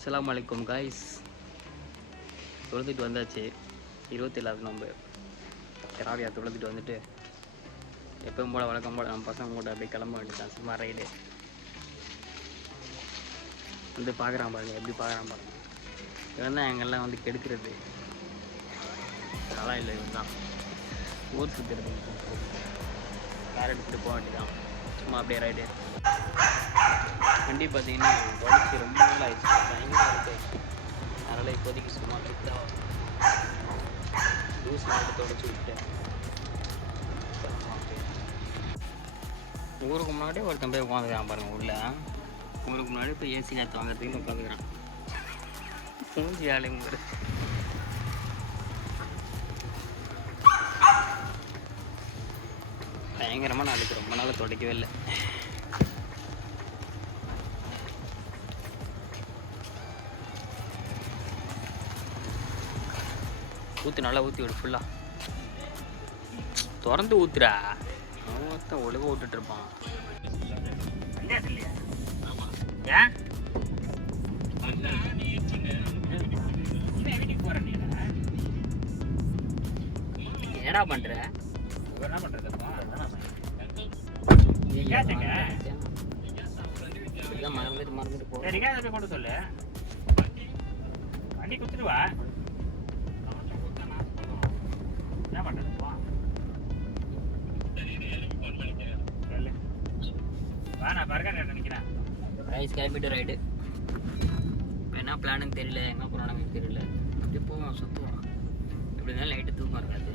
அஸ்லாம் அலைக்கும் காய்ஸ் தொழுதுட்டு வந்தாச்சு. இருபத்தேழாவது நம்ம தெராவியா தொழுதுட்டு வந்துட்டு எப்பவும் போல் வழக்கம் போல் நம்ம பசங்க கூட அப்படியே கிளம்ப வேண்டியதான் சும்மா ரைடு வந்து பார்க்குறான் பாருங்க எப்படி பார்க்குறான் பாருங்க. இவன் தான் எங்கெல்லாம் வந்து கெடுக்கிறது. நல்லா இல்லை இவன் தான். ஊர் சுற்றுறது கார் எடுத்துகிட்டு போக வேண்டியதான் சும்மா அப்படியே ரைடு வண்டி பார்த்தீங்கன்னா உடச்சி ரொம்ப நாள் ஆயிடுச்சு பயங்கரமாக இருக்கு. அதனால் இப்போதைக்கு சும்மா ஃபிட்டாக லூஸ் மட்டும் தொடச்சி விட்டேன் ஊருக்கு முன்னாடி ஒருத்தன் போய் உட்காந்துக்கிறான் பாருங்கள் உள்ள ஊருக்கு முன்னாடி போய் ஏசி நேரத்தை வாங்குறதுக்கு உட்காந்துக்கிறான். மூஞ்சி ஆளுங்க பயங்கரமாக நாளைக்கு ரொம்ப நாள் துடைக்கவே இல்லை. ஊற்றி நல்லா ஊற்றி விடு ஃபுல்லாக திறந்து ஊத்துடா. ஒருத்தன் ஒழுங்க விட்டுட்டுருப்பான் ஏன் என்னடா பண்ற? என்ன பண்றதுப்பா மறந்துட்டு மறந்துட்டு போ சரிங்க அதை போய் கொண்டு சொல்லு. வண்டி குத்துட்டு ரைஸ் கிளம்பிட்டு ரைடு என்ன பிளானுன்னு தெரியல எங்கே போகிறானுங்க தெரியல. அப்படியே போவோம் சுற்றுவோம் இப்படி இருந்தாலும் லைட்டு தூக்கம் இருக்காது.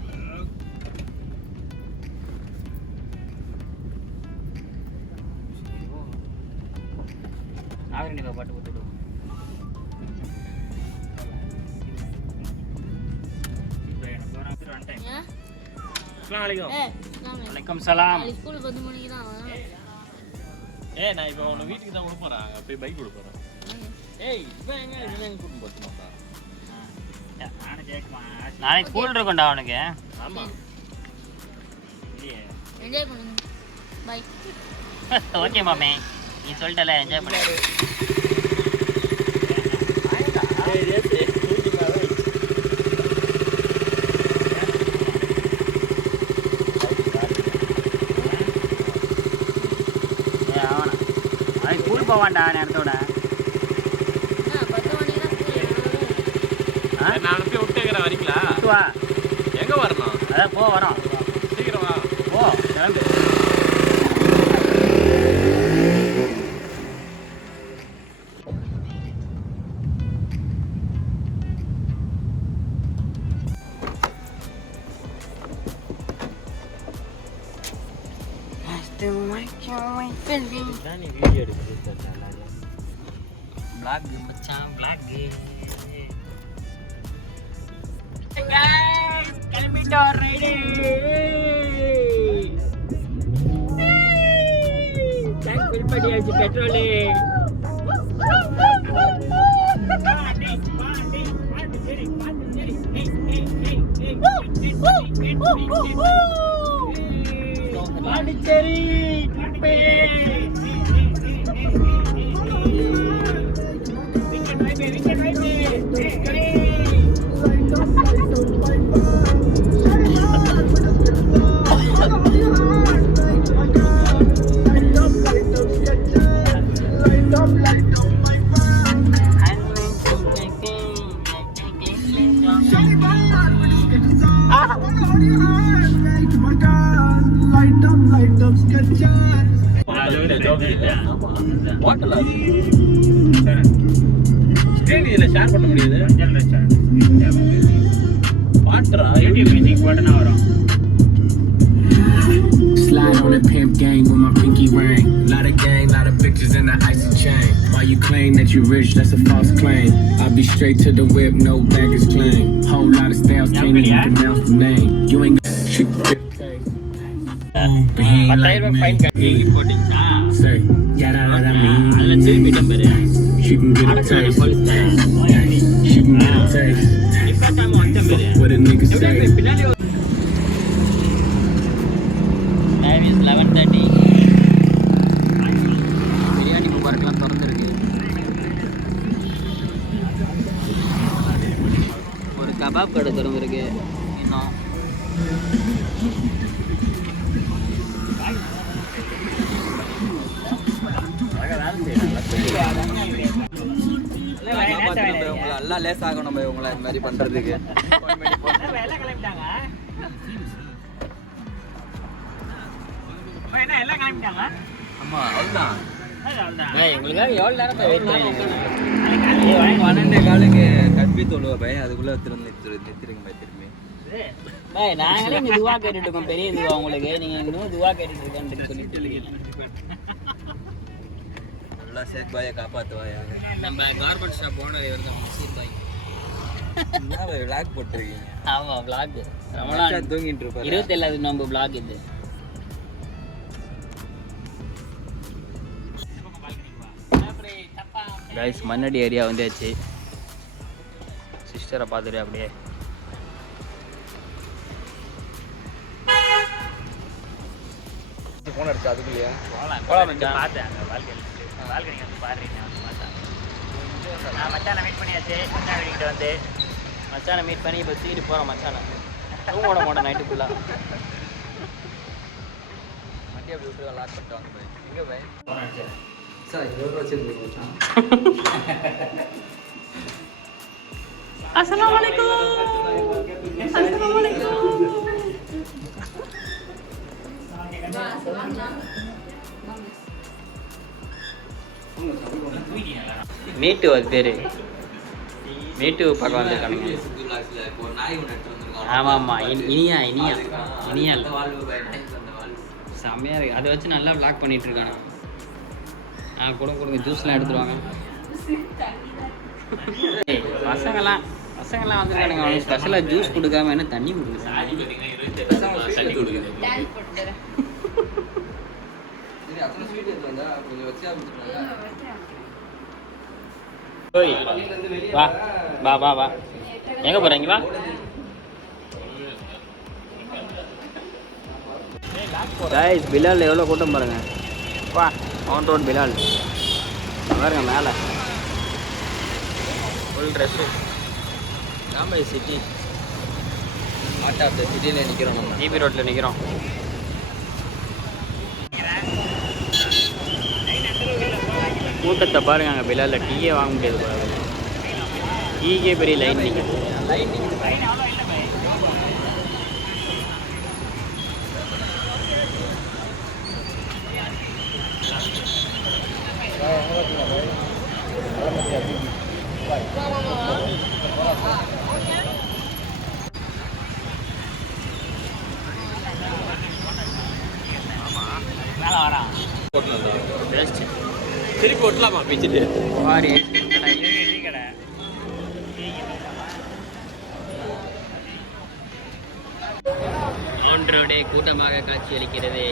நாகரிக பாட்டு கொடுத்துடுவோம். வலைக்கம் சலாம். நாளைக்கு ஸ்கூல் பத்து மணிக்கு தான். ஏ நான் இப்போ உன்னை வீட்டுக்கு தான் விட போறேன். அங்க போய் பைக் விட போறேன். ஏய் இவன் எங்க? இவன் எங்க கூட்டு கேட்குமா நாளைக்கு ஸ்கூல் இருக்கும்டா அவனுக்கு. ஆமா. என்ஜாய் பண்ணுங்க. பை ஓகே மாமே. நீ சொல்லிட்டல என்ஜாய் பண்ணு ஏய் ஏசி தூக்கி மேல ஏ அவனா நாளைக்கு ஸ்கூல் போவான்டா நேரத்தோட நான் போய் விட்டுக்கிறேன் வரீங்களா? வா. எங்க வரணும்? அதான் போ வரோம். நான் நீ வீடியோ எடுக்கிறது பிளாக் மச்சான் பிளாக் கிளம்பிட்டோம் ரைடு டேங்க் ஃபில் பண்ணியாச்சு petrol பாண்டிச்சேரி ஹோட்டலா ஸ்க்ரீன் இதுல ஷேர் பண்ண முடியுது பாட்டுறா யூடியூப் மியூசிக் போட்டுனா வரும் Slide on that pimp gang with my pinky ring. Lot of gang, lot of bitches in the icy chain. Why you claim that you rich? That's a false claim. I be straight to the whip, no baggage claim. Whole lot of styles, can't even pronounce the name. You ain't got shit. But he ain't like பத்தாயிரம் fine me. கட்டி போட்டுச்சா say. She can get a taste. She can get a taste. Fuck what a nigga say. எல்லாம் லேஸ் ஆகும் நம்ம இவங்கள இந்த மாதிரி பண்றதுக்கு. ஆமா அவ்வளவுதான். உங்களுக்காக எவ்வளோ நேரம் பன்னெண்டு காலுக்கு கற்பி தொழுவ பையன். அதுக்குள்ள திரும்ப நிறுத்து நிறுத்திருங்க திரும்பி. நாங்களே இங்கே துவா கேட்டுட்டு இருக்கோம். பெரிய இதுவா உங்களுக்கு. நீங்கள் இன்னும் துவா கேட்டுட்டு இருக்கேன்னு சொல்லிட்டு நல்லா சேக் பாயை காப்பாத்துவாயா நம்ம கார்மெண்ட் ஷாப் ஓனர் இவர் தான் முசீர் பாய். என்ன விளாக் போட்டிருக்கீங்க? ஆமாம் ரமலான் மச்சான் தூங்கிட்டு இருப்பாரு. இருபத்தேழாவது நம்ம vlog இது. கைஸ் மண்ணடி ஏரியா வந்தாச்சு சிஸ்டரை பார்த்துட்டு அப்படியே. போன் அடிச்சு அதுக்குள்ளேயா? போலாம் மச்சான். பார்த்தேன் அங்கே பால்கனி வந்து பாடுறீங்க வந்து பார்த்தேன் நான் மச்சானை மீட் பண்ணியாச்சு மச்சான் வீட்டுக்கிட்ட வந்து மச்சானை மீட் பண்ணி இப்போ தூக்கிட்டு போகிறோம் மச்சானை தூங்க விட மாட்டேன் நைட்டு ஃபுல்லாக வண்டி அப்படி விட்டு லாக் பண்ணிட்டு வாங்க பை எங்க பை சார் இருபது ரூபா வச்சிருந்தீங்க மச்சான் மீட்டு அது பேர். மீட்டு பக்கம் வந்திருக்கானுங்க ஆமாம் ஆமாம் இனியா இனியா. இனியா. அந்த செம்மையாக இருக்குது அதை வச்சு நல்லா vlog பண்ணிட்டு இருக்கானு. ஆ கொடுங்க கொடுங்க. ஜூஸ்லாம் எடுத்துருவாங்க பசங்கள்லாம் பசங்கெல்லாம் வந்துருக்கானுங்க. அவனுக்கு ஸ்பெஷலாக ஜூஸ் கொடுக்காம என்ன தண்ணி கொடுக்குது தண்ணி கொடுக்குது சரி அத்தனை ஸ்வீட் எடுத்து வந்தா கொஞ்சம் வச்சு அமைச்சிருக்காங்க ஓய் வா வா வா. வா எங்கே போகிறீங்க வா கைஸ் பிலால் எவ்வளோ கூட்டம் பாருங்க. வா மவுண்ட் ரோட் பிலால் பாருங்க மேலே. ஃபுல் ட்ரெஸ்ஸு ராம்பை சிட்டி ஆட் ஆஃப் த சிட்டியில் நிற்கிறோம் நம்ம. ஜிபி ரோட்டில் நிற்கிறோம் கூட்டத்தை பாருங்க அங்கே பிலாலில் டீயே வாங்க முடியாது பாருங்க டீக்கே பெரிய லைன் நிற்குது ஒட்டலாமா பிச்சுட்டு? ரோடே கூட்டமாக காட்சியளிக்கிறது.